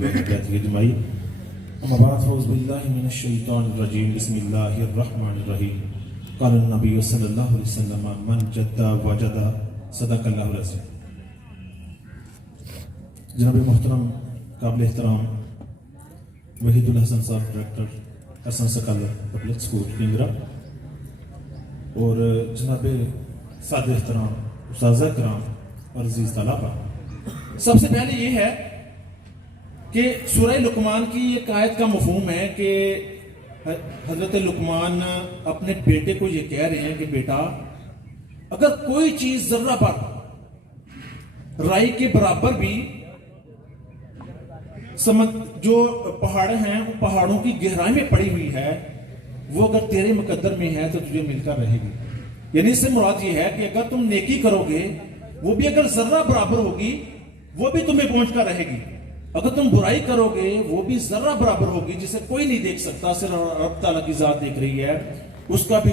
بیٹھیے جمائی اما بعد فوز باللہ من الشیطان الرجیم بسم اللہ الرحمن الرحیم قال النبی صلی اللہ علیہ وسلم من جد وجد صدق اللہ العظیم۔ جناب محترم قابل احترام وحید الحسن صاحب ڈائریکٹر حسن سکالر پبلک اسکول کنگرا، اور جناب سعد احترام اساتذہ کرام اور عزیز طلباء، سب سے پہلے یہ ہے کہ سورہ لقمان کی ایک آیت کا مفہوم ہے کہ حضرت لقمان اپنے بیٹے کو یہ کہہ رہے ہیں کہ بیٹا اگر کوئی چیز ذرہ پر رائی کے برابر بھی جو پہاڑ ہیں وہ پہاڑوں کی گہرائی میں پڑی ہوئی ہے، وہ اگر تیرے مقدر میں ہے تو تجھے مل کر رہے گی۔ یعنی اس سے مراد یہ ہے کہ اگر تم نیکی کرو گے وہ بھی اگر ذرہ برابر ہوگی وہ بھی تمہیں پہنچ کر رہے گی، اگر تم برائی کرو گے وہ بھی ذرہ برابر ہوگی جسے کوئی نہیں دیکھ سکتا، صرف رب تعالیٰ کی ذات دیکھ رہی ہے، اس کا بھی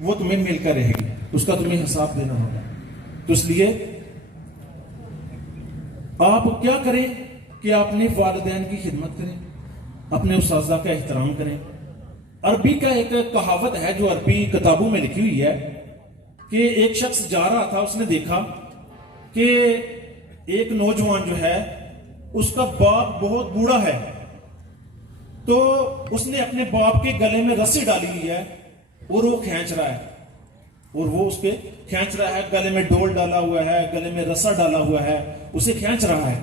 وہ تمہیں مل کر رہے گی، اس کا تمہیں حساب دینا ہوگا۔ تو اس لیے آپ کیا کریں کہ اپنے والدین کی خدمت کریں، اپنے اساتذہ کا احترام کریں۔ عربی کا ایک کہاوت ہے جو عربی کتابوں میں لکھی ہوئی ہے کہ ایک شخص جا رہا تھا، اس نے دیکھا کہ ایک نوجوان جو ہے اس کا باپ بہت بوڑھا ہے، تو اس نے اپنے باپ کے گلے میں رسی ڈالی ہوئی ہے اور وہ کھینچ رہا ہے، اور وہ اس کے کھینچ رہا ہے، گلے میں ڈول ڈالا ہوا ہے، گلے میں رسا ڈالا ہوا ہے، اسے کھینچ رہا ہے۔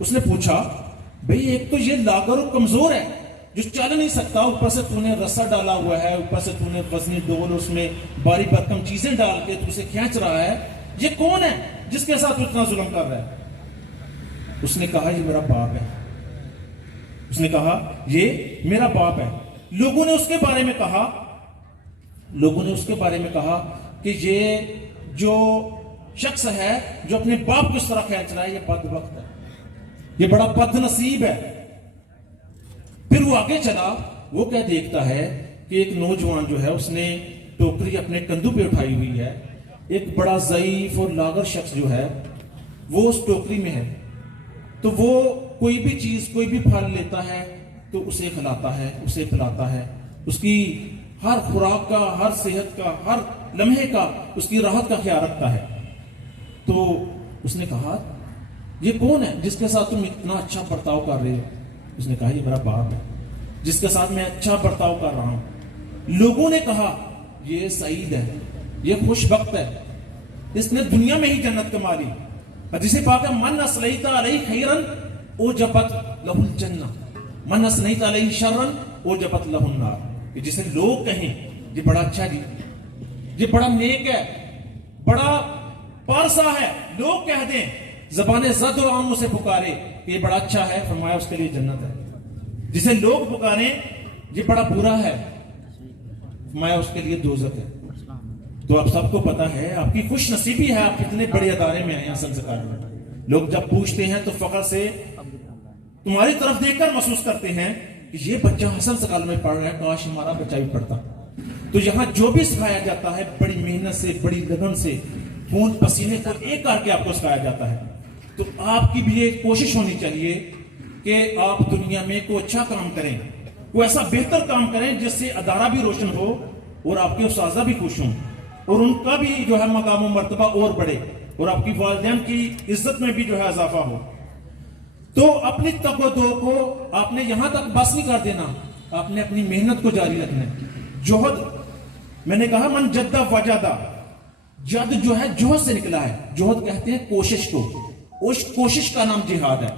اس نے پوچھا بھئی ایک تو یہ لاغر اور کمزور ہے جو چل نہیں سکتا، اوپر سے تو نے رسا ڈالا ہوا ہے، اوپر سے تو نے وزنی ڈول اس میں باری برکم چیزیں ڈال کے تو اسے کھینچ رہا ہے، یہ کون ہے جس کے ساتھ اتنا ظلم کر رہا ہے؟ اس نے کہا یہ میرا باپ ہے۔ اس نے کہا یہ میرا باپ ہے۔ لوگوں نے اس کے بارے میں کہا کہ یہ جو شخص ہے جو اپنے باپ کو اس طرح کھینچ رہا ہے یہ بدبخت ہے، یہ بڑا بد نصیب ہے۔ پھر وہ آگے چلا، وہ کیا دیکھتا ہے کہ ایک نوجوان جو ہے اس نے ٹوکری اپنے کندھوں پہ اٹھائی ہوئی ہے، ایک بڑا ضعیف اور لاغر شخص جو ہے وہ اس ٹوکری میں ہے، تو وہ کوئی بھی چیز کوئی بھی پھل لیتا ہے تو اسے کھلاتا ہے، اسے پلاتا ہے، اس کی ہر خوراک کا، ہر صحت کا، ہر لمحے کا، اس کی راحت کا خیال رکھتا ہے۔ تو اس نے کہا یہ کون ہے جس کے ساتھ تم اتنا اچھا برتاؤ کر رہے ہو؟ اس نے کہا یہ میرا باپ ہے جس کے ساتھ میں اچھا برتاؤ کر رہا ہوں۔ لوگوں نے کہا یہ سعید ہے، یہ خوش بخت ہے، اس نے دنیا میں ہی جنت کما لی۔ حدیث پاک ہے من اصلیت علیہ خیرن اوجبت لہ الجنہ من اصلیت علیہ شرن اوجبت لہ النار، کہ جسے لوگ کہیں یہ بڑا اچھا جی، یہ بڑا نیک ہے، بڑا پارسا ہے، لوگ کہہ دیں زبان زد اور عاموں سے پکارے کہ یہ بڑا اچھا ہے، فرمایا اس کے لیے جنت ہے۔ جسے لوگ پکاریں یہ بڑا برا ہے، فرمایا اس کے لیے دوزخ ہے۔ تو آپ سب کو پتا ہے آپ کی خوش نصیبی ہے، آپ کتنے بڑے ادارے میں آئے حسن سکال میں۔ لوگ جب پوچھتے ہیں تو فخر سے تمہاری طرف دیکھ کر محسوس کرتے ہیں کہ یہ بچہ حسن سکال میں پڑھ رہا ہے، کاش ہمارا بچہ بھی پڑھتا۔ تو یہاں جو بھی سکھایا جاتا ہے بڑی محنت سے، بڑی لگن سے، خون پسینے کو ایک کر کے آپ کو سکھایا جاتا ہے۔ تو آپ کی بھی ایک کوشش ہونی چاہیے کہ آپ دنیا میں کوئی اچھا کام کریں، کوئی ایسا بہتر کام کریں جس سے ادارہ بھی روشن ہو اور آپ کے اساتذہ بھی خوش ہوں اور ان کا بھی جو ہے مقام و مرتبہ اور بڑھے اور آپ کی والدین کی عزت میں بھی جو ہے اضافہ ہو۔ تو اپنی تقوی کو آپ نے یہاں تک بس نہیں کر دینا، آپ نے اپنی محنت کو جاری رکھنا ہے۔ جوہد، میں نے کہا من جد وجدہ، جد جو ہے جوہد سے نکلا ہے۔ جوہد کہتے ہیں کوشش کو، کوشش کا نام جہاد ہے۔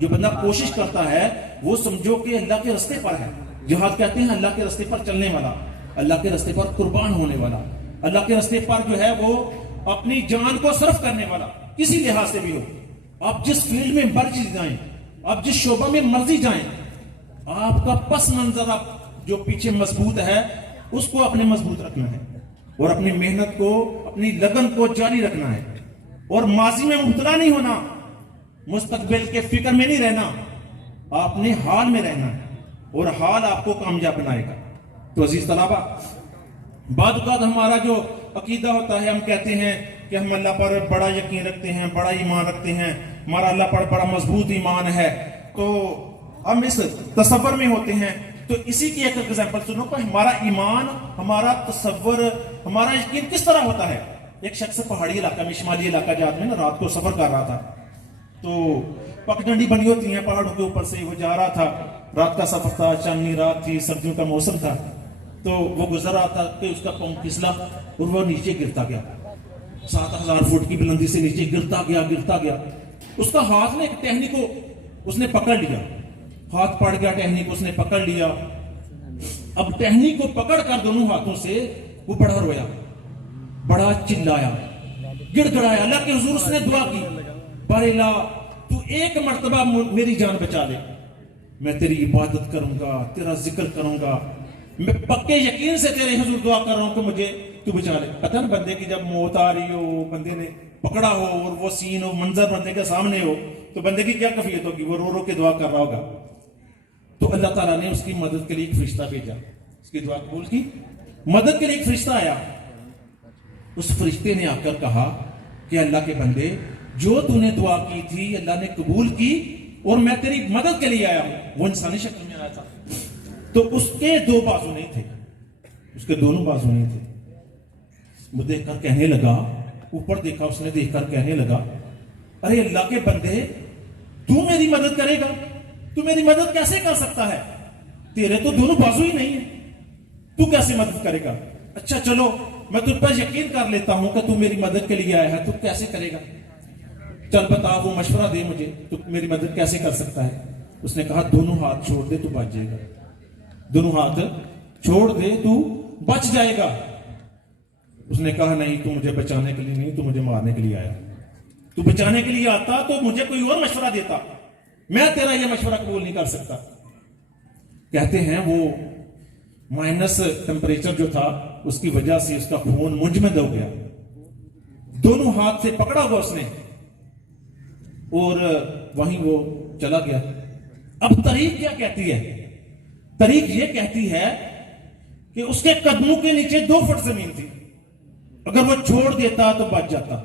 جو بندہ کوشش کرتا ہے وہ سمجھو کہ اللہ کے راستے پر ہے۔ جہاد کہتے ہیں اللہ کے راستے پر چلنے والا، اللہ کے راستے پر قربان ہونے والا، اللہ کے راستے پر جو ہے وہ اپنی جان کو صرف کرنے والا، کسی لحاظ سے بھی ہو۔ آپ جس فیلڈ میں مرضی جائیں، آپ جس شعبہ میں مرضی جائیں، آپ کا پس منظر جو پیچھے مضبوط ہے اس کو اپنے مضبوط رکھنا ہے اور اپنی محنت کو، اپنی لگن کو جاری رکھنا ہے اور ماضی میں مبتلا نہیں ہونا، مستقبل کے فکر میں نہیں رہنا، آپ نے حال میں رہنا ہے اور حال آپ کو کامیاب بنائے گا۔ تو عزیز طلباء، بعد اوقات ہمارا جو عقیدہ ہوتا ہے ہم کہتے ہیں کہ ہم اللہ پر بڑا یقین رکھتے ہیں، بڑا ایمان رکھتے ہیں، ہمارا اللہ پر بڑا مضبوط ایمان ہے، تو ہم اس تصور میں ہوتے ہیں. تو اسی کی ایک ایگزامپل سنو کہ ہمارا ایمان، ہمارا تصور، ہمارا یقین کس طرح ہوتا ہے. ایک شخص پہاڑی علاقہ میں، شمالی علاقہ جات میں نا، رات کو سفر کر رہا تھا. تو پگڈنڈی بنی ہوتی ہیں پہاڑوں کے اوپر سے، وہ جا رہا تھا، رات کا سفر تھا، چاندنی رات تھی، سردیوں کا موسم تھا. تو وہ گزر رہا تھا کہ اس کا پاؤں پھسلا اور وہ نیچے گرتا گیا. 7000 فٹ کی بلندی سے نیچے گرتا گیا. اس کا ہاتھ نے ایک ٹہنی کو اس نے پکڑ لیا، ہاتھ پڑ گیا، ٹہنی کو اس نے پکڑ لیا. اب ٹہنی کو پکڑ کر دونوں ہاتھوں سے وہ بڑا رویا، بڑا چلایا، گڑ گڑایا. اللہ کے حضور اس نے دعا کی، بارے اللہ تو ایک مرتبہ میری جان بچا لے، میں تیری عبادت کروں گا، تیرا ذکر کروں گا، میں پکے یقین سے تیرے حضور دعا کر رہا ہوں کہ مجھے تو بچا لے. پتہ نا بندے کی جب موت آ رہی ہو، بندے نے پکڑا ہو اور وہ سین ہو، منظر بندے کے سامنے ہو، تو بندے کی کیا کیفیت ہوگی؟ وہ رو رو کے دعا کر رہا ہوگا. تو اللہ تعالیٰ نے اس کی مدد کے لیے ایک فرشتہ بھیجا، اس کی دعا قبول کی. مدد کے لیے ایک فرشتہ آیا. اس فرشتے نے آ کر کہا کہ اللہ کے بندے، جو تو نے دعا کی تھی اللہ نے قبول کی، اور میں تیری مدد کے لیے آیا ہوں. وہ انسانی شکل میں آیا تھا. تو اس کے دو بازو نہیں تھے، اس کے دونوں بازو نہیں تھے. وہ دیکھ کر کہنے لگا، اوپر دیکھا اس نے، دیکھ کر کہنے لگا، ارے اللہ کے بندے، تو میری مدد کرے گا؟ تو میری مدد کیسے کر سکتا ہے؟ تیرے تو دونوں بازو ہی نہیں ہیں، تو کیسے مدد کرے گا؟ اچھا چلو میں تجھ پر یقین کر لیتا ہوں کہ تو میری مدد کے لیے آیا ہے، تو کیسے کرے گا؟ چل بتا، وہ مشورہ دے مجھے، تو میری مدد کیسے کر سکتا ہے؟ اس نے کہا دونوں ہاتھ چھوڑ دے تو بچ جائے گا. دونوں ہاتھ چھوڑ دے تو بچ جائے گا. اس نے کہا نہیں، تو مجھے بچانے کے لیے نہیں، تو مجھے مارنے کے لیے آیا. تو بچانے کے لیے آتا تو مجھے کوئی اور مشورہ دیتا، میں تیرا یہ مشورہ قبول نہیں کر سکتا. کہتے ہیں وہ مائنس ٹمپریچر جو تھا اس کی وجہ سے اس کا خون منجمد ہو گیا. دونوں ہاتھ سے پکڑا ہوا اس نے اور وہیں وہ چلا گیا. اب تاریخ کیا کہتی ہے؟ تاریخ یہ کہتی ہے کہ اس کے قدموں کے نیچے 2 فٹ زمین تھی، اگر وہ چھوڑ دیتا تو بچ جاتا.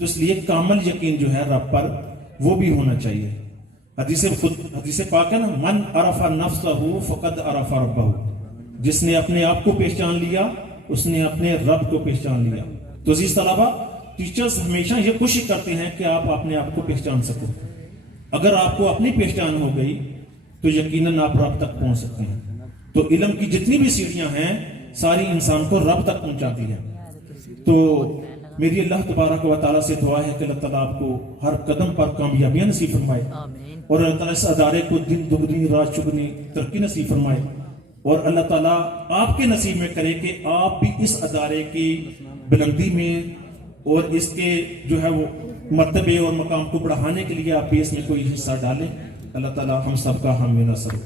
تو اس لیے کامل یقین جو ہے رب پر وہ بھی ہونا چاہیے. حدیث پاک ہے نا، من عرف نفسہ فقد عرف ربہ، جس نے اپنے آپ کو پہچان لیا اس نے اپنے رب کو پہچان لیا. تو عزیز طلبہ، ٹیچرز ہمیشہ یہ کوشش کرتے ہیں کہ آپ اپنے آپ کو پہچان سکو. اگر آپ کو اپنی پہچان ہو گئی تو یقیناً آپ رب تک پہنچ سکتے ہیں. تو علم کی جتنی بھی سیڑھیاں ہیں ساری انسان کو رب تک پہنچاتی ہیں. تو میری اللہ تبارک و تعالیٰ سے دعا ہے کہ اللہ تعالیٰ آپ کو ہر قدم پر کامیابیاں نصیب فرمائے، اور اللہ تعالیٰ اس ادارے کو دن دگنی رات چگنی ترقی نصیب فرمائے، اور اللہ تعالیٰ آپ کے نصیب میں کرے کہ آپ بھی اس ادارے کی بلندی میں اور اس کے جو ہے وہ مرتبے اور مقام کو بڑھانے کے لیے آپ بھی اس میں کوئی حصہ ڈالیں. اللہ تعالیٰ ہم سب کا حامی ناصر ہو.